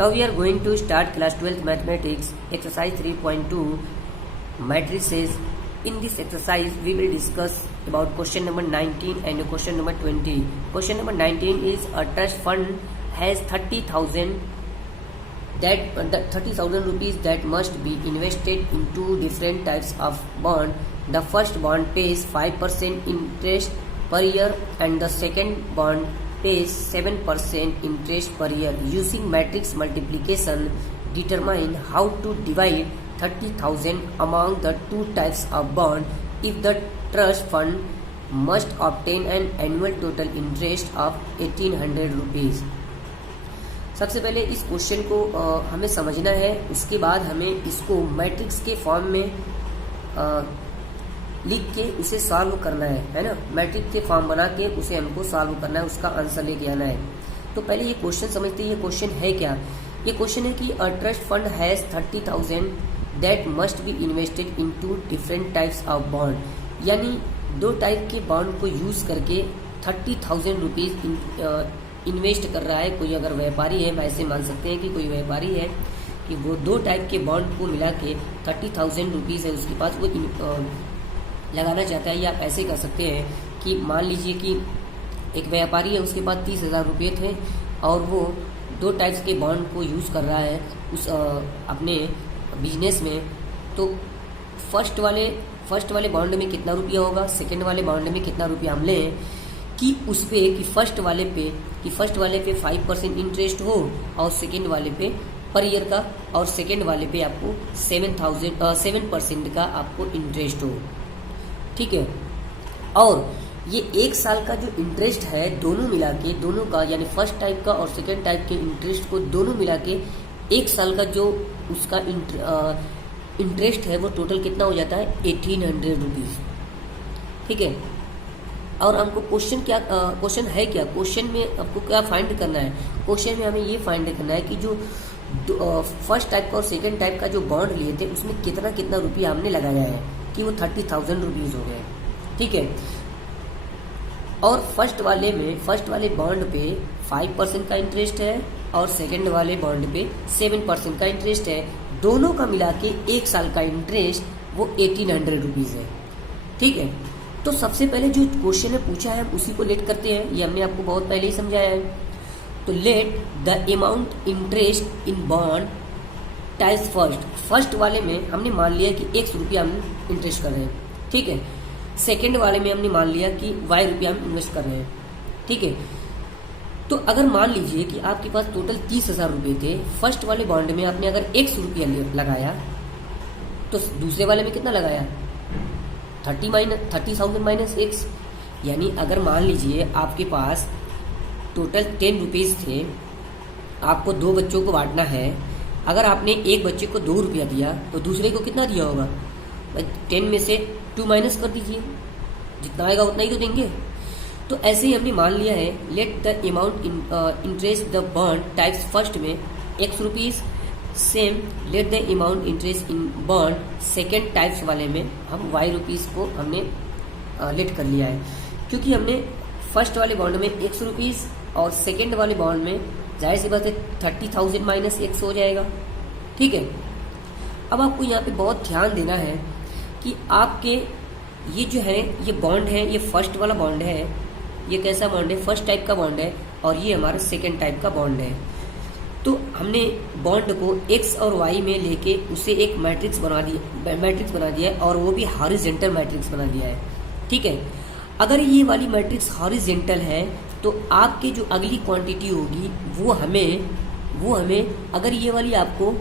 Now we are going to start class 12th mathematics exercise 3.2 matrices. In this exercise we will discuss about question number 19 and question number 20. Question number 19 is a trust fund has 30,000 rupees that must be invested in two different types of bond. The first bond pays 5% interest per year and the second bond pays 7% interest per year. Using matrix multiplication, determine how to divide 30,000 among the two types of bond if the trust fund must obtain an annual total interest of 1800 rupees. सबसे पहले इस question को हमें समझना है, उसके बाद हमें इसको मैट्रिक्स के फॉर्म में लिख के उसे सॉल्व करना है ना। मैट्रिक्स के फॉर्म बना के उसे हमको सॉल्व करना है, उसका आंसर लेके आना है। तो पहले ये क्वेश्चन समझते हैं। ये क्वेश्चन है क्या? ये क्वेश्चन है कि a trust fund has 30,000 that must be invested in two different types of bond, यानी दो टाइप के बॉन्ड को यूज करके 30,000 रुपीज इन्वेस्ट कर रहा है। कोई अगर व्यापारी है, ऐसे मान सकते हैं कि कोई व्यापारी है कि वो दो टाइप के बॉन्ड को मिला के 30,000 रुपीज़ है उसके पास, वो लगाना चाहता है। या आप ऐसे कर सकते हैं कि मान लीजिए कि एक व्यापारी है, उसके पास 30,000 रुपये थे और वो दो टाइप्स के बॉन्ड को यूज़ कर रहा है उस अपने बिजनेस में। तो फर्स्ट वाले बॉन्ड में कितना रुपया होगा, सेकंड वाले बॉन्ड में कितना रुपया हम लें कि उस पे कि फर्स्ट वाले पे 5% इंटरेस्ट हो और सेकंड वाले पे पर ईयर का, और सेकंड वाले पे आपको 7% का आपको इंटरेस्ट हो। ठीक है। और ये एक साल का जो इंटरेस्ट है दोनों मिला के, दोनों का यानी फर्स्ट टाइप का और सेकंड टाइप के इंटरेस्ट को दोनों मिला के एक साल का जो उसका इंटरेस्ट है वो टोटल कितना हो जाता है 1800 रुपीज़। ठीक है। और हमको क्वेश्चन है क्या? क्वेश्चन में आपको क्या फाइंड करना है? क्वेश्चन में हमें ये फाइंड करना है कि जो फर्स्ट टाइप का और सेकंड टाइप का जो बॉन्ड लिए थे उसमें कितना रुपया हमने लगाया है कि वो 30,000 रुपीज़ हो गए। ठीक है। और फर्स्ट वाले बॉन्ड पे 5% का इंटरेस्ट है और सेकंड वाले बॉन्ड पे 7% का इंटरेस्ट है। दोनों का मिला के एक साल का इंटरेस्ट वो 1800 रुपीज़ है। ठीक है। तो सबसे पहले जो क्वेश्चन है पूछा है हम उसी को लेट करते हैं। ये हमने आपको बहुत पहले ही समझाया है। तो let the amount interest in bond types first वाले में हमने मान लिया कि X रुपया हम इंटरेस्ट कर रहे हैं। ठीक है। सेकंड वाले में हमने मान लिया कि Y रुपया हम इन्वेस्ट कर रहे हैं। ठीक है। तो अगर मान लीजिए कि आपके पास टोटल 30,000 रुपये थे, फर्स्ट वाले बॉन्ड में आपने अगर X रुपया लगाया तो दूसरे वाले में कितना लगाया 30,000 माइनस X, यानी अगर मान लीजिए आपके पास टोटल 10 रुपीज़ थे, आपको दो बच्चों को बांटना है। अगर आपने एक बच्चे को 2 रुपया दिया तो दूसरे को कितना दिया होगा? 10 में से 2 माइनस कर दीजिए, जितना आएगा उतना ही तो देंगे। तो ऐसे ही हमने मान लिया है let the amount interest the bond types first में X rupees, same let the amount interest in bond second types वाले में हम Y रुपीज़ को हमने लेट कर लिया है, क्योंकि हमने फर्स्ट वाले बॉन्ड में X रुपीज़ और सेकेंड वाले बॉन्ड में जाहिर सी बात है 30,000 माइनस X हो जाएगा। ठीक है। अब आपको यहाँ पे बहुत ध्यान देना है कि आपके ये जो है ये बॉन्ड है, ये फर्स्ट वाला बॉन्ड है। ये कैसा बॉन्ड है? फर्स्ट टाइप का बॉन्ड है और ये हमारा सेकेंड टाइप का बॉन्ड है। तो हमने बॉन्ड को X और Y में लेके उसे एक मैट्रिक्स बना दिया है और वो भी हॉरिजॉन्टल मैट्रिक्स बना दिया है। ठीक है। अगर ये वाली मैट्रिक्स हॉरिजॉन्टल है तो आपके जो अगली क्वांटिटी होगी वो हमें अगर ये वाली आपको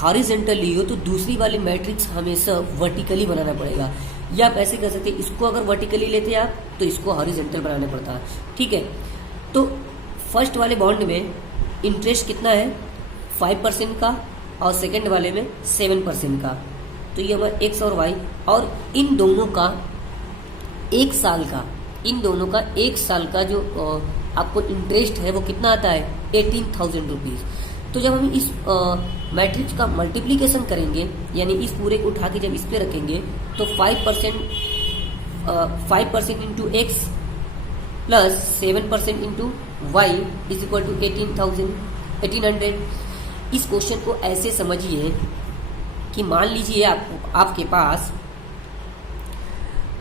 हॉरिजॉन्टल ली हो तो दूसरी वाली मैट्रिक्स हमेशा वर्टिकली बनाना पड़ेगा। या आप ऐसे कर सकते हैं, इसको अगर वर्टिकली लेते आप तो इसको हॉरिजॉन्टल बनाना पड़ता है। ठीक है। तो फर्स्ट वाले बॉन्ड में इंटरेस्ट कितना है 5% का और सेकंड वाले में 7% का। तो ये हमारा X और Y, और इन दोनों का एक साल का जो आपको इंटरेस्ट है वो कितना आता है 18,000 रुपीज़। तो जब हम इस मैट्रिक्स का मल्टीप्लिकेशन करेंगे, यानी इस पूरे को उठा के जब इस पे रखेंगे तो 5% into X plus 7% into Y is equal to 1800। इस क्वेश्चन को ऐसे समझिए कि मान लीजिए आपके पास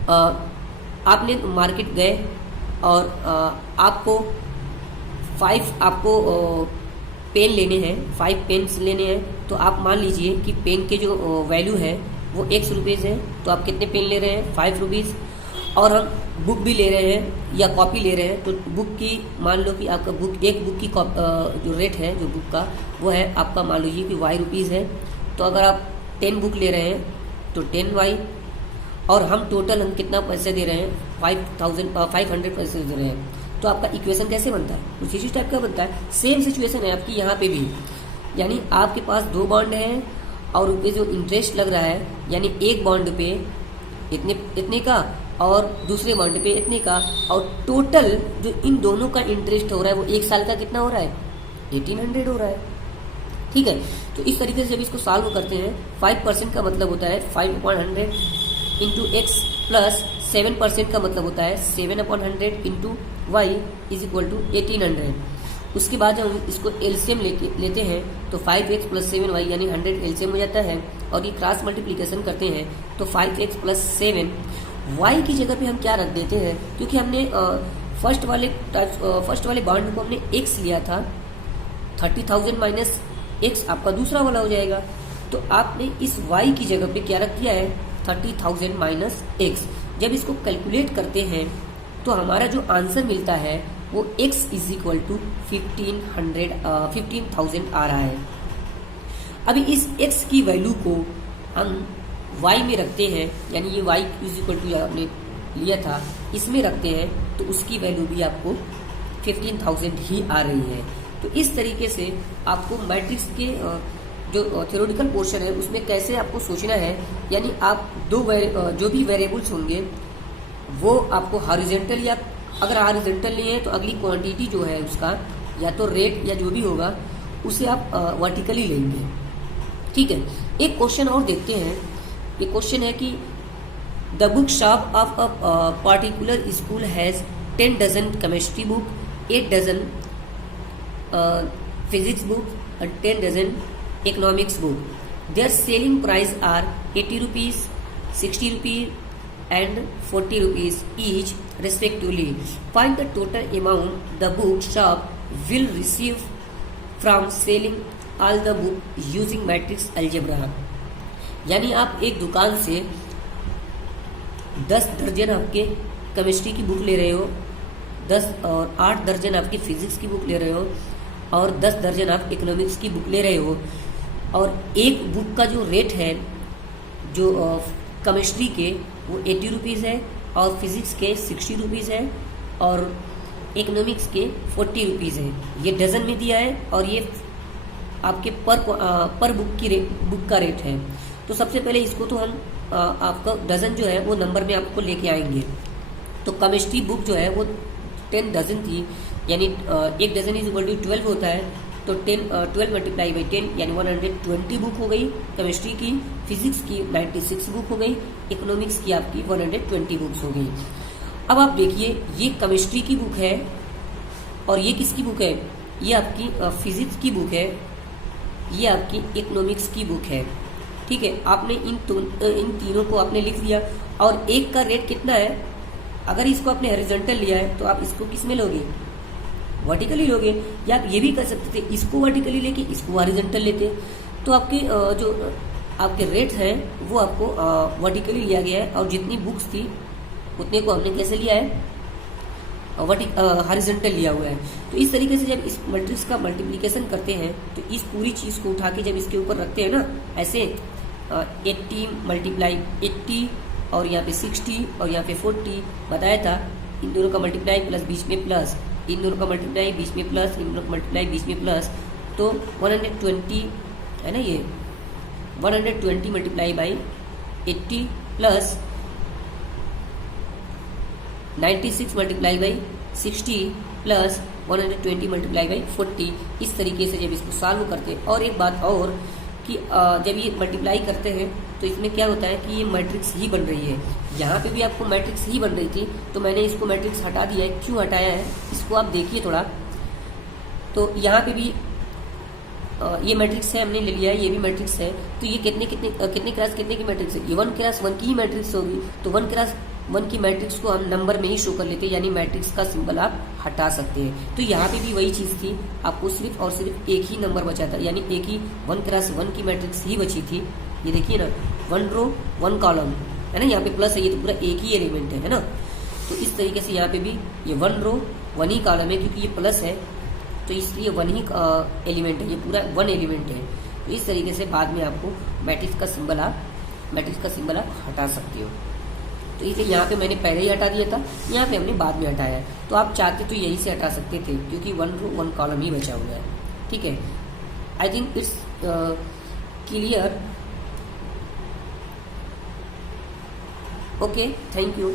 आपने मार्केट गए और आपको 5 पेन लेने हैं, 5 पेन्स लेने हैं। तो आप मान लीजिए कि पेन के जो वैल्यू है वो X रुपीज़ है, तो आप कितने पेन ले रहे हैं? 5 रुपीज़। और हम बुक भी ले रहे हैं या कॉपी ले रहे हैं, तो बुक की मान लो कि आपका एक बुक की जो रेट है जो बुक का वो है आपका, मान लीजिए कि Y रुपीज़ है। तो अगर आप 10 बुक ले रहे हैं तो 10Y, और हम टोटल कितना पैसे दे रहे हैं? 500 पैसे दे रहे हैं। तो आपका इक्वेशन कैसे बनता है? कुछ इसी टाइप का बनता है। सेम सिचुएशन है आपकी यहाँ पे भी, यानी आपके पास 2 बॉन्ड हैं और उन पे जो इंटरेस्ट लग रहा है, यानी एक बॉन्ड पे इतने का और दूसरे बॉन्ड पे इतने का, और टोटल जो इन दोनों का इंटरेस्ट हो रहा है वो 1 साल का कितना हो रहा है? 1800 हो रहा है। ठीक है, तो इस तरीके से जब इसको सॉल्व करते हैं, 5% का मतलब होता है 5/100 इंटू एक्स प्लस 7% का मतलब होता है 7/100 into Y is equal to 1800। उसके बाद जब हम इसको एलसीएम लेते हैं तो 5x प्लस 7y यानी 100 एलसीएम हो जाता है, और ये क्रॉस मल्टीप्लिकेशन करते हैं तो 5x प्लस 7 y की जगह पे हम क्या रख देते हैं, क्योंकि हमने फर्स्ट वाले बॉन्ड को हमने x लिया था, 30,000 माइनस x आपका दूसरा वाला हो जाएगा। तो आपने इस y की जगह पे क्या रख दिया है? 30,000 माइनस x। जब इसको कैलकुलेट करते हैं तो हमारा जो आंसर मिलता है वो x इज इक्वल टू 15,000 आ रहा है। अभी इस x की वैल्यू को हम y में रखते हैं, यानी ये y इज इक्वल टू आपने लिया था इसमें रखते हैं, तो उसकी वैल्यू भी आपको 15,000 ही आ रही है। तो इस तरीके से आपको मैट्रिक्स के जो थ्योरेटिकल पोर्शन है उसमें कैसे आपको सोचना है, यानी आप जो भी वेरिएबल्स होंगे वो आपको हॉरिजॉन्टल, या अगर हॉरिजॉन्टल नहीं है तो अगली क्वांटिटी जो है उसका या तो रेट या जो भी होगा उसे आप वर्टिकली लेंगे। ठीक है, एक क्वेश्चन और देखते हैं। ये क्वेश्चन है कि the book shop of a particular school has 10 dozen chemistry book, 8 dozen physics book और 10 dozen economics book. Their selling price are 80 rupees, 60 rupees and 40 rupees each respectively. Find the total amount the book shop will receive from selling all the book using matrix algebra. यानी आप एक दुकान से 10 दर्जन आपके chemistry की book ले रहे हो, 10 और 8 दर्जन आपकी फिजिक्स की बुक ले रहे हो, और 10 दर्जन आप इकोनॉमिक्स की बुक ले रहे हो, और एक बुक का जो रेट है जो केमिस्ट्री के वो 80 रुपीज़ है, और फिजिक्स के 60 रुपीज़ है, और इकोनॉमिक्स के 40 रुपीज़ है। ये डजन में दिया है और ये आपके पर बुक का रेट है। तो सबसे पहले इसको तो हम आपका डजन जो है वो नंबर में आपको लेके आएंगे। तो केमिस्ट्री बुक जो है वो 10 डजन थी, यानी एक डजन इज इक्वल टू 12 होता है। तो 12 मल्टीप्लाई बाई 10 यानी 120 बुक हो गई केमिस्ट्री की, फिजिक्स की 96 बुक हो गई, इकोनॉमिक्स की आपकी 120 बुक्स हो गई। अब आप देखिए ये केमिस्ट्री की बुक है और ये किसकी बुक है? ये आपकी फिजिक्स की बुक है, ये आपकी इकोनॉमिक्स की बुक है। ठीक है, आपने इन तीनों को आपने लिख दिया, और एक का रेट कितना है? अगर इसको आपने हॉरिजॉन्टल लिया है तो आप इसको किस में लोगे? वर्टिकली लोगे, या आप ये भी कर सकते थे इसको वर्टिकली लेके इसको हॉरिजॉन्टल लेते। तो आपके जो आपके रेट हैं वो आपको वर्टिकली लिया गया है, और जितनी बुक्स थी उतने को हमने कैसे लिया है? हॉरिजॉन्टल लिया हुआ है। तो इस तरीके से जब इस मैट्रिक्स का मल्टीप्लिकेशन करते हैं तो इस पूरी चीज़ को उठा के जब इसके ऊपर रखते हैं ना, ऐसे 80 मल्टीप्लाई 80 और यहाँ पे 60 और यहाँ पे 40 बताया था, इन दोनों का मल्टीप्लाई प्लस बीच में प्लस, इन दोनों का मल्टीप्लाई बीच में प्लस, इन दोनों का मल्टीप्लाई बीच में प्लस, तो 120 है ना, ये 120 multiply by 80 plus 96 multiply by 60 plus 120 multiply by 40। इस तरीके से जब इसको सॉल्व करते हैं, और एक बात और कि जब ये मल्टीप्लाई करते हैं तो इसमें क्या होता है कि ये मैट्रिक्स ही बन रही है। यहाँ पे भी आपको मैट्रिक्स ही बन रही थी, तो मैंने इसको मैट्रिक्स हटा दिया है। क्यों हटाया है इसको आप देखिए थोड़ा। तो यहाँ पे भी ये मैट्रिक्स है, हमने ले लिया है, ये भी मैट्रिक्स है, तो ये कितने क्लास कितने की मैट्रिक्स है, ये 1 क्लास 1 की ही मैट्रिक्स होगी। तो 1 क्लास 1 की मैट्रिक्स को हम नंबर में ही शो कर लेते हैं, यानी मैट्रिक्स का सिंबल आप हटा सकते हैं। तो यहाँ पे भी वही चीज़ थी, आपको सिर्फ और सिर्फ एक ही नंबर बचा था, यानी एक ही 1 क्लास 1 की मैट्रिक्स ही बची थी। ये देखिए ना, 1 रो 1 कॉलम है ना, यहाँ पे प्लस है, ये तो पूरा एक ही एलिमेंट है ना। तो इस तरीके से यहाँ पे भी ये 1 रो 1 ही कॉलम है, क्योंकि ये प्लस है तो इसलिए 1 ही एलिमेंट है, ये पूरा 1 एलिमेंट है। तो इस तरीके से बाद में आपको मैट्रिक्स का सिंबल आप हटा सकते हो। तो इसलिए यहाँ पे मैंने पहले ही हटा दिया था, यहाँ पे हमने बाद में हटाया। तो आप चाहते तो यही से हटा सकते थे, क्योंकि 1 रो 1 कॉलम ही बचा हुआ है। ठीक है, I think it's clear. Okay, thank you.